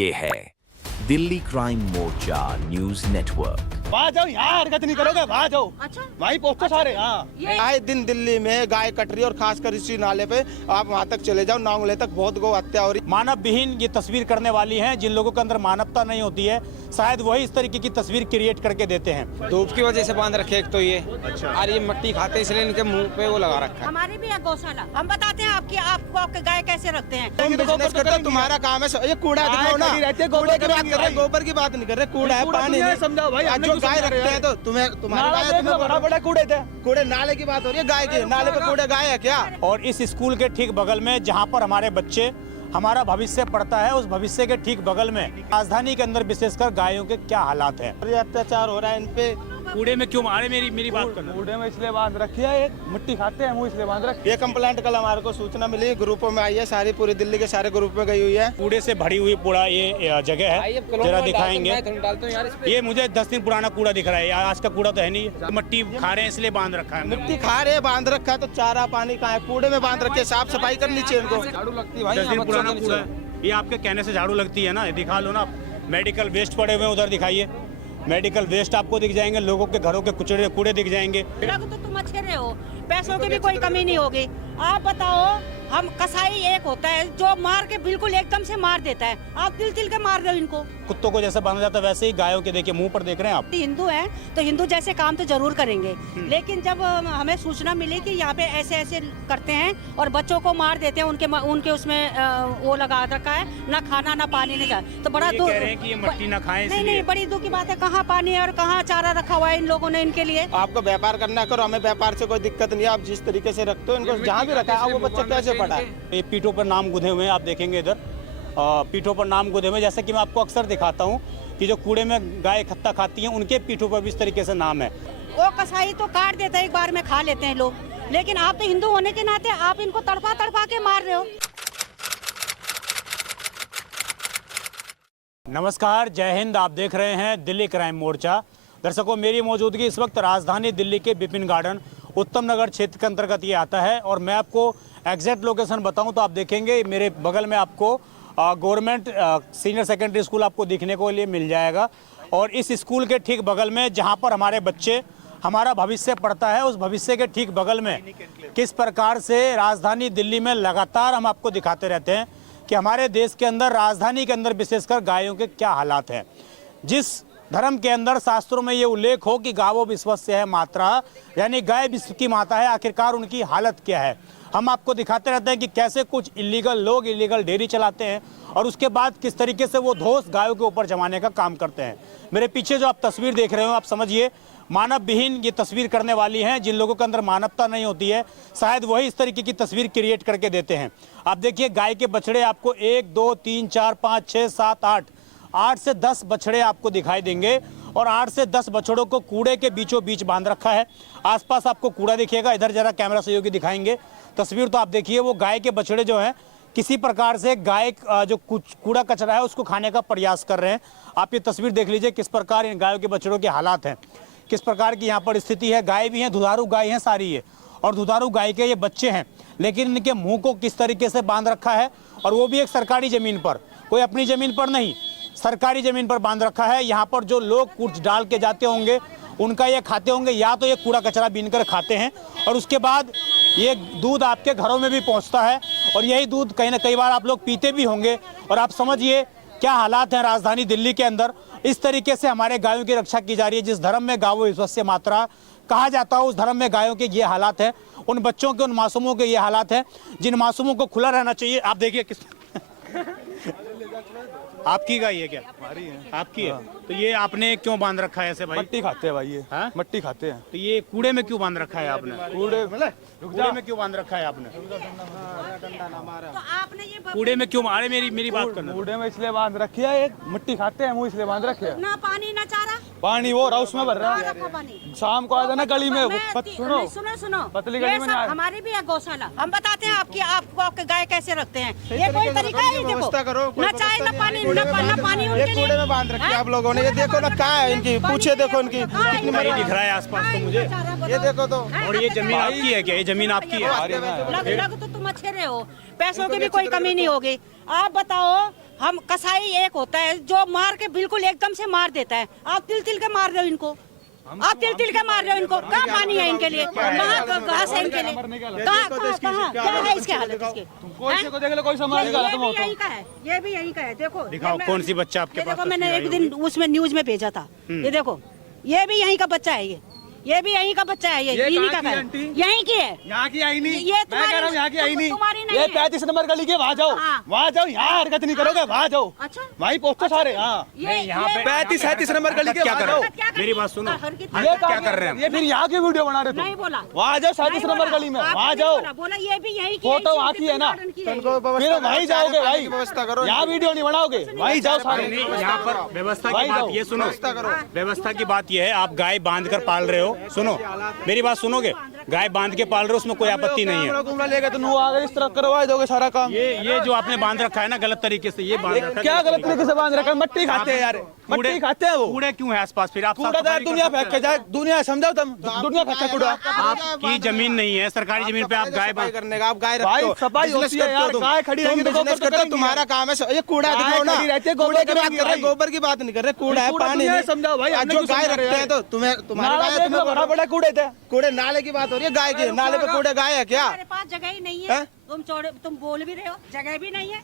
ये है दिल्ली क्राइम मोर्चा news network. वहाँ जाओ, यहाँ हरकत नहीं करोगे, वहाँ जाओ। अच्छा, वहीं पहुँचो सारे। हाँ, आए दिन दिल्ली में गाय कट रही है और खासकर इसी नाले पे आप वहाँ तक चले जाओ, नांगले तक बहुत गौ हत्या हो रही। मानव विहीन ये तस्वीर करने वाली हैं जिन लोगों के अंदर मानवता नहीं होती है, शायद वही इस तरीके की तस्वीर क्रिएट करके देते हैं। धूप की वजह से बांध रखे एक तो ये। अच्छा। और ये मिट्टी खाते इसलिए इनके मुंह पे वो लगा रखा है। हमारी भी है गौशाला, हम बताते हैं आपको आपके गाय कैसे रखते हैं। तुम बिजनेस करते हो, तुम्हारा काम है। ये कूड़ा दिखाओ ना, कूड़े की बात कर रहे, गोबर की बात नहीं कर रहे। कूड़ा है, पानी नहीं। समझाओ भाई, जो गाय रखते हैं तो तुम्हारे गाय बड़ा बड़ा कूड़े थे। कूड़े नाले की बात हो रही है, गाय की नाले पे कूड़े गाय है क्या? और इस स्कूल के ठीक बगल में जहाँ पर हमारे बच्चे हमारा भविष्य पड़ता है, उस भविष्य के ठीक बगल में राजधानी के अंदर विशेषकर गायों के क्या हालात हैं। ये अत्याचार हो रहा है इन पे। कूड़े में क्यों मारे, मेरी बात करना। कूड़े में इसलिए बांध रखी है, एक मिट्टी खाते हैं वो इसलिए बांध रखी। ये कंप्लेंट कल हमारे को सूचना मिली, ग्रुपों में आई है, सारी पूरी दिल्ली के सारे ग्रुप में गई हुई है। कूड़े से भरी हुई पूरा ये जगह है, जरा दिखाएंगे। ये मुझे 10 दिन पुराना कूड़ा दिख रहा है, आज का कूड़ा तो है नहीं। मिट्टी खा रहे हैं इसलिए बांध रखा है। मिट्टी खा रहे बांध रखा है तो चारा पानी कहाँ है? कूड़े में बांध रखे, साफ सफाई करनी चाहिए इनको। झाड़ू लगती है 10 दिन पुराना कूड़ा है, ये आपके कहने से झाड़ू लगती है ना, दिखा लो ना। मेडिकल वेस्ट पड़े हुए उधर दिखाइए, मेडिकल वेस्ट आपको दिख जाएंगे, लोगों के घरों के कुचड़े कूड़े दिख जाएंगे। तो तुम अच्छे रहे हो, पैसों की भी कोई कमी नहीं होगी। आप बताओ, हम कसाई एक होता है जो मार के बिल्कुल एकदम से मार देता है, आप तिल के मार दो इनको। कुत्तों को जैसे बांधा जाता है वैसे ही गायों के देखिए मुंह पर देख रहे हैं आप। हिंदू हैं तो हिंदू जैसे काम तो जरूर करेंगे, लेकिन जब हमें सूचना मिली कि यहाँ पे ऐसे ऐसे करते हैं और बच्चों को मार देते हैं, उनके उसमें वो लगा रखा है, ना खाना ना पानी नहीं जा, तो बड़ा दुख। ये मट्टी ना खाएं नहीं, बड़ी दुख की बात है। कहाँ पानी है और कहाँ चारा रखा हुआ है इन लोगों ने इनके लिए। आपको व्यापार करना करो, हमें व्यापार से कोई दिक्कत नहीं है। आप जिस तरीके से रखते हो इनको, जहाँ भी रखा है वो बच्चा कैसे पड़ा है। ये पीठों पर नाम गुधे हुए हैं, आप देखेंगे इधर पीठों पर नाम गुधे हुए। जैसे कि मैं आपको अक्सर दिखाता हूँ कि जो कूड़े में गाय खत्ता खाती हैं उनके पीठों पर भी इस तरीके से नाम है। वो कसाई तो काट देता है, एक बार में खा लेते हैं लोग, लेकिन आप तो हिंदू होने के नाते आप इनको तड़पा के मार रहे हो। नमस्कार, जय हिंद। आप देख रहे हैं दिल्ली क्राइम मोर्चा। दर्शकों, मेरी मौजूदगी इस वक्त राजधानी दिल्ली के बिपिन गार्डन उत्तम नगर क्षेत्र के अंतर्गत ये आता है, और मैं आपको एग्जैक्ट लोकेशन बताऊं तो आप देखेंगे मेरे बगल में आपको गवर्नमेंट सीनियर सेकेंडरी स्कूल आपको दिखने को लिए मिल जाएगा। और इस स्कूल के ठीक बगल में जहां पर हमारे बच्चे हमारा भविष्य पड़ता है, उस भविष्य के ठीक बगल में किस प्रकार से राजधानी दिल्ली में लगातार हम आपको दिखाते रहते हैं कि हमारे देश के अंदर, राजधानी के अंदर विशेषकर गायों के क्या हालात हैं। जिस धर्म के अंदर शास्त्रों में ये उल्लेख हो कि गावो विश्वस्य है मात्रा, यानी गाय विश्व की माता है, आखिरकार उनकी हालत क्या है हम आपको दिखाते रहते हैं कि कैसे कुछ इलीगल लोग इलीगल डेयरी चलाते हैं और उसके बाद किस तरीके से वो धोस गायों के ऊपर जमाने का काम करते हैं। मेरे पीछे जो आप तस्वीर देख रहे हो, आप समझिए मानव विहीन ये तस्वीर करने वाली हैं जिन लोगों के अंदर मानवता नहीं होती है, शायद वही इस तरीके की तस्वीर क्रिएट करके देते हैं। आप देखिए, गाय के बछड़े आपको 1 2 3 4 5 6 7 8 से 10 बछड़े आपको दिखाई देंगे, और 8 से 10 बछड़ों को कूड़े के बीचों बीच बांध रखा है। आसपास आपको कूड़ा दिखेगा, इधर जरा कैमरा सहयोगी दिखाएंगे तस्वीर, तो आप देखिए वो गाय के बछड़े जो हैं किसी प्रकार से गाय जो कूड़ा कचरा है उसको खाने का प्रयास कर रहे हैं। आप ये तस्वीर देख लीजिए किस प्रकार इन गायों के बछड़ों के हालात हैं, किस प्रकार की यहाँ पर स्थिति है। गाय भी हैं, दुधारू गाय हैं सारी ये, और दुधारू गाय के ये बच्चे हैं, लेकिन इनके मुंह को किस तरीके से बांध रखा है, और वो भी एक सरकारी ज़मीन पर, कोई अपनी ज़मीन पर नहीं, सरकारी ज़मीन पर बांध रखा है। यहाँ पर जो लोग कूच डाल के जाते होंगे उनका ये खाते होंगे, या तो ये कूड़ा कचरा बीन कर खाते हैं और उसके बाद ये दूध आपके घरों में भी पहुँचता है, और यही दूध कहीं ना कई बार आप लोग पीते भी होंगे। और आप समझिए क्या हालात हैं राजधानी दिल्ली के अंदर। इस तरीके से हमारे गायों की रक्षा की जा रही है। जिस धर्म में गावो विश्वस्य मात्रा कहा जाता है, उस धर्म में गायों के ये हालात हैं, उन बच्चों के, उन मासूमों के ये हालात हैं जिन मासूमों को खुला रहना चाहिए। आप देखिए किस आपकी गाय है क्या? हमारी है। आपकी है? तो ये आपने क्यों बांध रखा है ऐसे भाई? मट्टी खाते हैं भाई ये। हाँ? मट्टी खाते हैं। तो ये कूड़े में क्यों बांध रखा है आपने? कूड़े में क्यों बांध रखा है आपने? तो आपने ये कूड़े में क्यों मारे, मेरी बात करना। कूड़े में इसलिए बांध रखी है, एक मिट्टी खाते हैं वो इसलिए बांध रखे है। ना पानी ना चारा, पानी वो हाउस में भर रहा है। रखा पानी शाम को आ जाना गली में, सुनो पतली गली में हमारी भी है गौशाला, हम बताते हैं आपको आपके गाय कैसे रखते हैं। ये कोई तरीका है? व्यवस्था करो, ना चाय ना पानी, ना पानी ये कूड़े में बांध रखी है आप लोगों ने। ये देखो ना कहाँ है इनकी, पूछे देखो इनकी कितनी नहीं दिख रहा है आसपास तो मुझे। ये देखो तो। और ये जमीन आपकी है क्या? ये जमीन आपकी है? लग तो तुम अच्छे रहे हो, पैसों की भी कोई कमी नहीं होगी। आप बताओ, हम कसाई एक होता है जो मार के बिल्कुल एकदम से मार देता है। आप तिल तिल के मार रहे हो इनको, आप तिल तिल के मार रहे हो इनको। कहाँ पानी है इनके लिए, कहाँ घास है इनके लिए, कहाँ क्या है इसके हालत इसके? को देख लो, कोई सामान निकाला तुम ये भी यही का है, ये भी यही का है। देखो दिखाओ कौन सी बच्चा आपके पास? देखो मैंने एक दिन उसमें न्यूज में भेजा था, ये देखो ये भी यहीं का बच्चा है, ये भी यहीं का बच्चा है, ये इन्हीं का है, यहीं की है। यहाँ की आई नहीं, ये मैं कह रहा हूँ यहाँ की आई नहीं। तुम्हारी नहीं ये है। 35 नंबर गली के वहाँ जाओ, हाँ। वहाँ जाओ, यहाँ हरकत नहीं करोगे, वहाँ जाओ, अच्छा वहीं पहुँचो सारे। हाँ, यहाँ पे 35-37 नंबर गली के क्या वहाँ कर जाओ। रहे हो? मेरी बात सुनो, ये क्या कर रहे हैं? ये फिर यहाँ की वीडियो बना रहे नहीं तुम, बोला, वहाँ जाओ 37 नहीं नंबर बोला, गली में, आपने वहाँ नहीं जाओ, बोला, बोला ये भी यहीं की फोटो वहाँ की है ना, फिर वहीं जाओगे भाई, व्यवस्था करो, यहाँ वीडियो नहीं बनाओगे, वहीं जाओ सारे। यहाँ पर व्यवस्था की भाई बात जाओ, ये सुनो, व्यवस्था की बात ये है, आप गाय बांध कर पाल रहे हो। सुनो मेरी बात सुनोगे, गाय बांध के पाल रहे हो उसमें कोई आपत्ति नहीं है। कुमड़ा लेके तो नु आ गए, इस तरह करवा दोगे सारा काम। ये जो आपने बांध रखा है ना गलत तरीके से, ये बांध रखा है क्या गलत तरीके से बांध रखा है? मट्टी खाते हैं यार, मट्टी खाते हैं वो। कूड़े क्यों है आसपास? फिर आप कूड़ा दुनिया फेंक के जाए, दुनिया समझाओ तुम, दुनिया फेंक के कूड़ा। आपकी जमीन नहीं है, सरकारी जमीन पे आप गाय बांध करने का, आप गाय भाई रखते हो, सफाई होती है यार, गाय खड़ी रहेगी तो बिजनेस करते हो, तुम्हारा काम है। ये कूड़ा दिखाओ ना, खड़ी रहती है, कूड़े की गोबर बात कर रहे हैं, गोबर की बात नहीं कर रहे, कूड़ा है, कूड़ा पानी दुनिया नहीं। समझाओ भाई, हमने जो क्यों गाय समझा रहे रखते हैं हैं? तो तुम्हारी नाला गाय देख लो, बड़ा बड़ा कूड़े थे। कूड़े नाले की बात हो रही है, गाय की नाले पे कूड़े गाय है क्या? मेरे पास जगह ही नहीं हैं? है, तुम बोल भी रहे हो जगह भी नहीं है।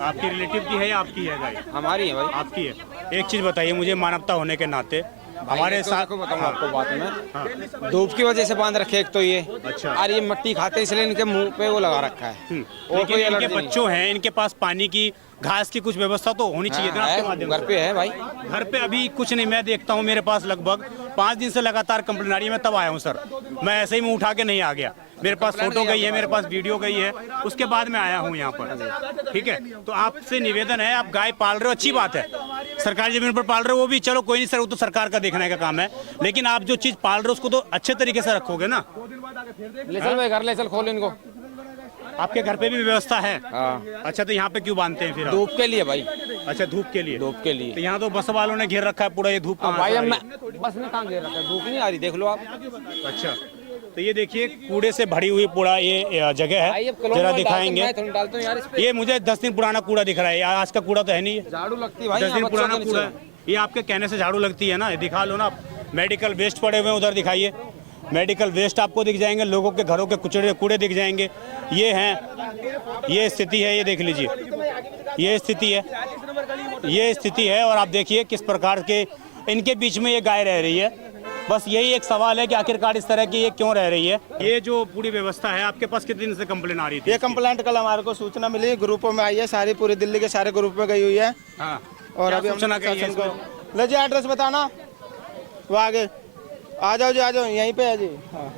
आपकी रिलेटिव की है या आपकी है गाय? हमारी है भाई। आपकी है। एक चीज बताइए मुझे, मानवता होने के नाते हमारे साथ बताऊँ आपको बात में, धूप की वजह से बांध रखे एक तो ये, अच्छा। और ये मिट्टी खाते इसलिए इनके मुंह पे वो लगा रखा है। और लेकिन कोई इनके एलर्जी नहीं। बच्चों हैं, इनके पास पानी की, घास की कुछ व्यवस्था तो होनी चाहिए ना आपके है, माध्यम घर से। पे है भाई। घर पे अभी कुछ नहीं, मैं देखता हूँ मेरे पास लगभग 5 दिन से लगातार कंप्लेन आ रही है। मैं तब आया हूँ सर, मैं ऐसे ही मुंह उठा के नहीं आ गया, मेरे पास फोटो गई है, मेरे पास वीडियो गई है, उसके बाद मैं आया हूँ यहाँ पर। ठीक है, तो आपसे निवेदन है, आप गाय पाल रहे हो अच्छी बात है, सरकारी जमीन पर पाल रहे हो वो भी चलो कोई नहीं सर, वो तो सरकार का देखने का काम है, लेकिन आप जो चीज पाल रहे हो उसको तो अच्छे तरीके से रखोगे ना। ले चल भाई घर, ले चल, खोल इनको। आपके घर पे भी व्यवस्था है? हाँ, अच्छा, तो यहाँ पे क्यों बांधते हैं फिर आप? धूप के लिए भाई, अच्छा, धूप के लिए। धूप के लिए। तो यहाँ तो बस वालों ने घेर रखा है पूरा, ये धूप कहाँ भाई से आ अब रही मैं बस में कहाँ घेर रखा है, धूप नहीं आ रही, देख लो आप। है? अच्छा, तो ये देखिए कूड़े से भरी हुई पूरा ये जगह भाई है, अब कलोनी जरा में दिखाएंगे। मैं डालता हूँ यार इस पे। ये मुझे 10 दिन पुराना कूड़ा दिख रहा है, आज का कूड़ा तो है नहीं है, झाड़ू लगती है भाई 10 यहाँ दिन बच्चों पुराना के कूड़ा नीचे। है। ये आपके कहने से झाड़ू लगती है ना, ये दिखा लो ना आप। मेडिकल वेस्ट पड़े हुए हैं उधर, दिखाइए, मेडिकल वेस्ट आपको दिख जाएंगे, लोगों के घरों के कुचड़े कूड़े दिख जाएंगे। ये हैं, ये स्थिति है, ये देख लीजिए, ये स्थिति है, ये स्थिति है। और आप देखिए किस प्रकार के इनके बीच में ये गाय रह रही है। बस यही एक सवाल है कि आखिरकार इस तरह की ये क्यों रह रही है। ये जो पूरी व्यवस्था है, आपके पास कितने दिन से कंप्लेन आ रही थी? ये कंप्लेंट कल हमारे को सूचना मिली, ग्रुपों में आई है, सारी पूरी दिल्ली के सारे ग्रुप में गई हुई है। हाँ, और क्या अभी सूचना हम गई है शासन को ले जी, एड्रेस बताना, वो आगे आ जाओ जी, आ जाओ, यहीं पे है जी। हाँ,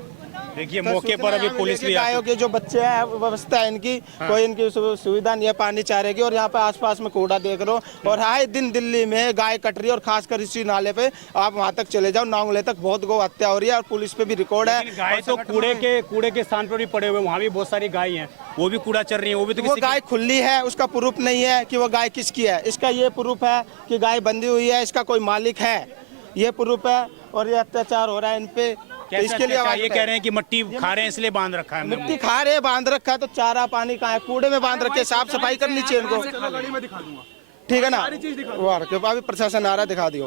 देखिए मौके पर अभी पुलिस भी गायों के जो बच्चे हैं, व्यवस्था है इनकी, कोई इनकी सुविधा नहीं है पानी चारे की, और यहाँ पे आसपास में कूड़ा देख रहे हो। और आए दिन दिल्ली में गाय कट रही है, और खासकर इसी नाले पे आप वहाँ तक चले जाओ, नांगले तक बहुत गौ हत्या हो रही है, और पुलिस पे भी रिकॉर्ड है। गाय तो कूड़े के स्थान पर भी पड़े हुए, वहाँ भी बहुत सारी गाय हैं, वो भी कूड़ा चल रही है, वो भी तो वो किसी गाय खुली है, उसका प्रूफ नहीं है कि वो गाय किसकी है। इसका ये प्रूफ है कि गाय बंधी हुई है, इसका कोई मालिक है, ये प्रूफ है। और ये अत्याचार हो रहा है इन पे, तो इसके लिए ये कह रहे हैं कि मट्टी खा रहे हैं इसलिए बांध रखा है। मिट्टी खा रहे, बांध रखा है, तो चारा पानी कहाँ है? कूड़े में बांध रखे, साफ सफाई करनी चाहिए इनको, ठीक है ना? वाह, अभी प्रशासन आ रहा है, दिखा दियो।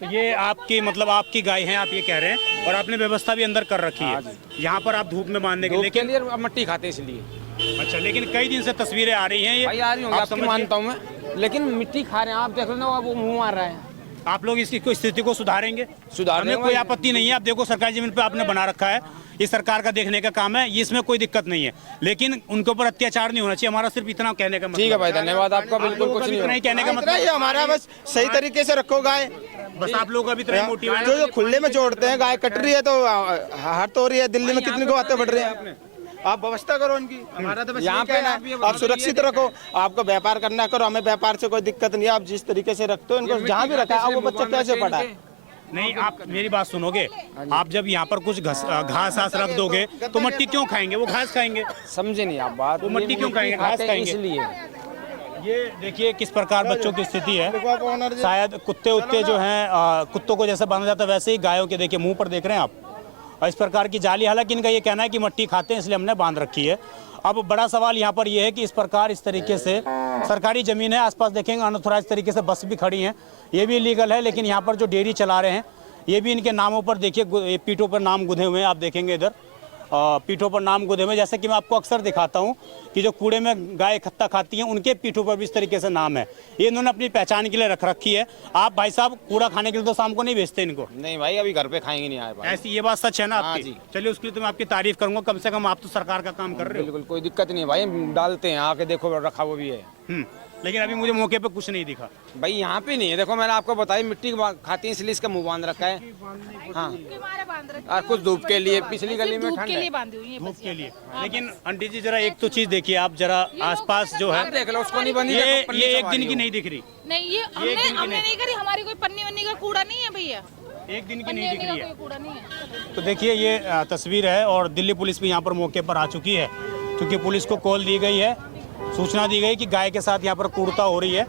तो ये आपकी मतलब आपकी गाय है, आप ये कह रहे हैं, और आपने व्यवस्था भी अंदर कर रखी है यहाँ पर आप धूप में बांधने के लिए। धूप के लिए अब मिट्टी खाते इसलिए। अच्छा, लेकिन कई दिन से तस्वीरें आ रही हैं ये, भाई आ रही होंगी, आप आपकी समझिए। मानता हूँ मैं, लेकिन मिट्टी खा रहे हैं, आप देख लो ना, वो मुंह मार रहा है। आप लोग इसकी कोई स्थिति को सुधारेंगे? सुधारने हमें कोई आपत्ति नहीं है, आप देखो सरकारी जमीन पे आपने बना रखा है, ये सरकार का देखने का काम है, इसमें कोई दिक्कत नहीं है, लेकिन उनके ऊपर अत्याचार नहीं होना चाहिए। हमारा सिर्फ इतना कहने का मतलब ठीक है भाई, धन्यवाद आपका, बिल्कुल कुछ नहीं इतना ही कहने का इतना मतलब, ही हमारा, बस सही तरीके से रखो गाय। बस आप लोग अभी इतना मोटिव है। जो खुले में जोड़ते हैं, गाय कट रही है तो हाथ हो रही है, दिल्ली में कितनी को आते बढ़ रहे हैं। आप व्यवस्था करो उनकी, हमारा तो बस यहाँ यहाँ पे कहना है, आप सुरक्षित रखो, आपको व्यापार करना करो, हमें व्यापार से कोई दिक्कत नहीं है। आप जिस तरीके से रखते हो इनको, जहाँ भी रखा है, वो बच्चा कैसे पड़ा है? नहीं, आप मेरी बात सुनोगे, आप जब यहाँ पर कुछ घास रख दोगे तो मट्टी क्यों खाएंगे? वो घास खाएंगे, समझे नहीं आप बात। वो मट्टी क्यों खाएंगे? घास खाएंगे इसलिए। ये देखिए किस प्रकार बच्चों की स्थिति है। शायद कुत्ते उत्ते जो हैं, कुत्तों को जैसे बांधा जाता है वैसे ही गायों के देखिए मुंह पर देख रहे हैं आप, और इस प्रकार की जाली। हालांकि इनका ये कहना है कि मट्टी खाते हैं इसलिए हमने बांध रखी है। अब बड़ा सवाल यहाँ पर यह है कि इस प्रकार इस तरीके से सरकारी ज़मीन है, आसपास देखेंगे अनऑथराइज तरीके से बस भी खड़ी हैं, ये भी इलीगल है। लेकिन यहाँ पर जो डेयरी चला रहे हैं ये भी इनके नामों पर देखिए पीठों पर नाम गुधे हुए हैं, आप देखेंगे इधर पीठों पर नाम गुधे हुए। जैसे कि मैं आपको अक्सर दिखाता हूँ कि जो कूड़े में गाय खत्ता खाती हैं उनके पीठों पर भी इस तरीके से नाम है, ये इन्होंने अपनी पहचान के लिए रख रखी है। आप भाई साहब कूड़ा खाने के लिए तो शाम को नहीं भेजते इनको? नहीं भाई, अभी घर पे खाएंगे नहीं आए भाई। ऐसी ये बात सच है ना हाँ आपकी? जी। चलिए उसके लिए तो मैं आपकी तारीफ करूंगा, कम से कम आप तो सरकार का काम कर रहे हो। बिल्कुल कोई दिक्कत नहीं भाई, डालते हैं आके देखो रखा वो भी है। लेकिन अभी मुझे मौके पे कुछ नहीं दिखा। भाई यहाँ पे नहीं है, देखो मैंने आपको बताया मिट्टी खाती है इसलिए इसका मुंह बांध रखा है। हाँ और कुछ धूप के लिए, पिछली गली में ठंड है धूप के लिए। लेकिन आंटी जी जरा एक तो चीज देखिए आप, जरा आसपास जो है देख लो, उसको नहीं बंधी। ये एक दिन की नहीं दिख रही। नहीं, ये हमने नहीं करी, हमारी कोई पन्नी वन्नी का कूड़ा नहीं है भैया, एक दिन की नहीं दिख रही है। कोई कूड़ा नहीं है। तो देखिए ये तस्वीर है और दिल्ली पुलिस भी यहाँ पर मौके पर आ चुकी है, क्योंकि पुलिस को कॉल दी गई है, सूचना दी गई कि गाय के साथ यहाँ पर क्रूरता हो रही है।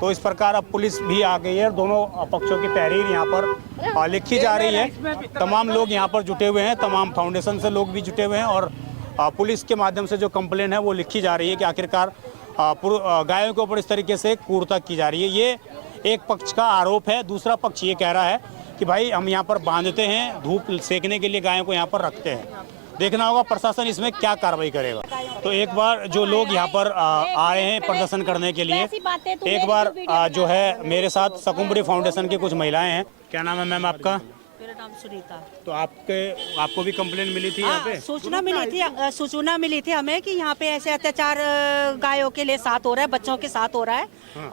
तो इस प्रकार अब पुलिस भी आ गई है और दोनों पक्षों की तहरीर यहाँ पर लिखी जा रही है। तमाम लोग यहाँ पर जुटे हुए हैं, तमाम फाउंडेशन से लोग भी जुटे हुए हैं और पुलिस के माध्यम से जो कंप्लेन है वो लिखी जा रही है कि आखिरकार गायों के ऊपर इस तरीके से क्रूरता की जा रही है। ये एक पक्ष का आरोप है, दूसरा पक्ष ये कह रहा है कि भाई हम यहाँ पर बांधते हैं, धूप सेकने के लिए गायों को यहाँ पर रखते हैं। देखना होगा प्रशासन इसमें क्या कार्रवाई करेगा। तो एक बार जो लोग यहाँ पर आ रहे हैं प्रदर्शन करने के लिए, एक बार जो है मेरे साथ सकुम्बरी फाउंडेशन की कुछ महिलाएं हैं। क्या नाम है मैम आपका? मेरा नाम सुनीता। तो आपको भी कंप्लेन मिली थी यहाँ पे? सूचना मिली थी हमें कि यहाँ पे ऐसे अत्याचार गायों के लिए साथ हो रहा है, बच्चों के साथ हो रहा है।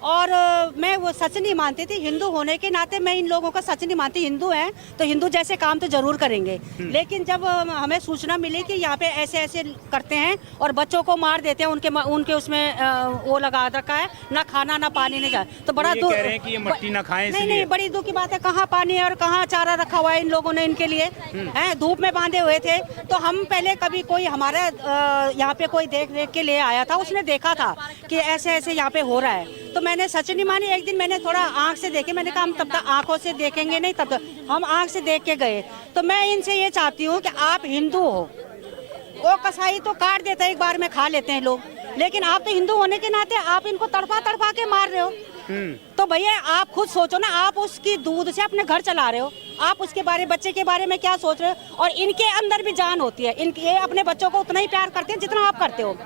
और मैं वो सच नहीं मानती थी, हिंदू होने के नाते मैं इन लोगों का सच नहीं मानती। हिंदू हैं तो हिंदू जैसे काम तो जरूर करेंगे, लेकिन जब हमें सूचना मिली कि यहाँ पे ऐसे ऐसे करते हैं और बच्चों को मार देते हैं, उनके उसमें वो लगा रखा है, ना खाना ना पानी नहीं जाए, तो बड़ा दुख। कह रहे हैं कि ये मट्टी ना खाएं इसलिए। नहीं, बड़ी दुख की बात है। कहाँ पानी है और कहाँ चारा रखा हुआ है इन लोगों ने इनके लिए, हैं धूप में बांधे हुए थे। तो हम पहले कभी कोई हमारे यहाँ पे कोई देख के ले आया था, उसने देखा था कि ऐसे ऐसे यहाँ पे हो रहा है, तो मैंने सच नहीं मानी। एक दिन मैंने थोड़ा आंख से देखे, मैंने कहा हम तब तक आंखों से देखेंगे नहीं, तब तक हम आंख से देख के गए। तो मैं इनसे ये चाहती हूँ कि आप हिंदू हो, वो कसाई तो काट देता है, एक बार में खा लेते हैं लोग, लेकिन आप तो हिंदू होने के नाते आप इनको तड़पा तड़पा के मार रहे हो। तो भैया आप खुद सोचो ना, आप उसकी दूध से अपने घर चला रहे हो, आप उसके बारे बच्चे के बारे में क्या सोच रहे हो? और इनके अंदर भी जान होती है, ये अपने बच्चों को उतना ही प्यार करते हैं जितना आप करते हो।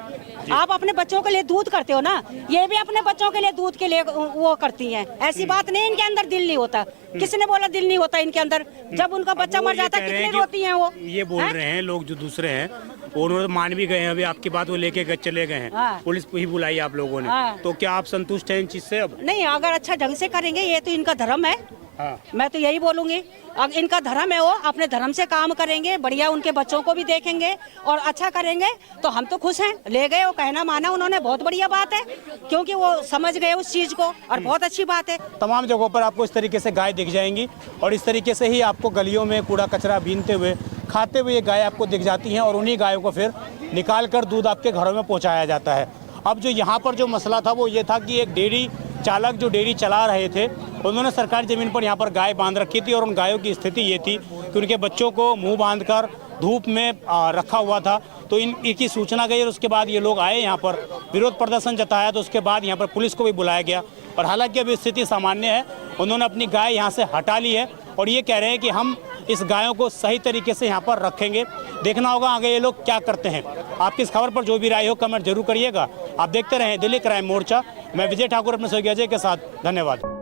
आप अपने बच्चों के लिए दूध करते हो ना, ये भी अपने बच्चों के लिए दूध के लिए वो करती हैं। ऐसी बात नहीं इनके अंदर दिल नहीं होता। किसने बोला दिल नहीं होता इनके अंदर? जब उनका बच्चा मर जाता है कितनी रोती हैं वो। ये बोल रहे हैं लोग जो दूसरे हैं, उन्होंने मान भी गए हैं, अभी आपकी बात वो लेके चले गए हैं। हाँ। पुलिस ही बुलाई आप लोगों ने। हाँ। तो क्या आप संतुष्ट हैं इन चीज से? अब नहीं, अगर अच्छा ढंग से करेंगे, ये तो इनका धर्म है। हाँ। मैं तो यही बोलूंगी, अब इनका धर्म है, वो अपने धर्म से काम करेंगे, बढ़िया उनके बच्चों को भी देखेंगे और अच्छा करेंगे तो हम तो खुश हैं। ले गए, वो कहना माना उन्होंने, बहुत बढ़िया बात है, क्योंकि वो समझ गए उस चीज को और बहुत अच्छी बात है। तमाम जगहों पर आपको इस तरीके से गाय दिख जाएंगी और इस तरीके से ही आपको गलियों में कूड़ा कचरा बीनते हुए, खाते हुए ये गाय आपको दिख जाती हैं और उन्हीं गायों को फिर निकाल कर दूध आपके घरों में पहुँचाया जाता है। अब जो यहाँ पर जो मसला था वो ये था कि एक डेयरी चालक जो डेयरी चला रहे थे, उन्होंने सरकारी ज़मीन पर यहाँ पर गाय बांध रखी थी और उन गायों की स्थिति ये थी कि उनके बच्चों को मुंह बांधकर धूप में रखा हुआ था। तो इनकी सूचना गई और उसके बाद ये लोग आए, यहाँ पर विरोध प्रदर्शन जताया, तो उसके बाद यहाँ पर पुलिस को भी बुलाया गया और हालांकि अभी स्थिति सामान्य है। उन्होंने अपनी गाय यहाँ से हटा ली है और ये कह रहे हैं कि हम इस गायों को सही तरीके से यहाँ पर रखेंगे। देखना होगा आगे ये लोग क्या करते हैं। आपकी इस खबर पर जो भी राय हो कमेंट जरूर करिएगा। आप देखते रहें दिल्ली क्राइम मोर्चा। मैं विजय ठाकुर अपने सहयोगी अजय के साथ, धन्यवाद।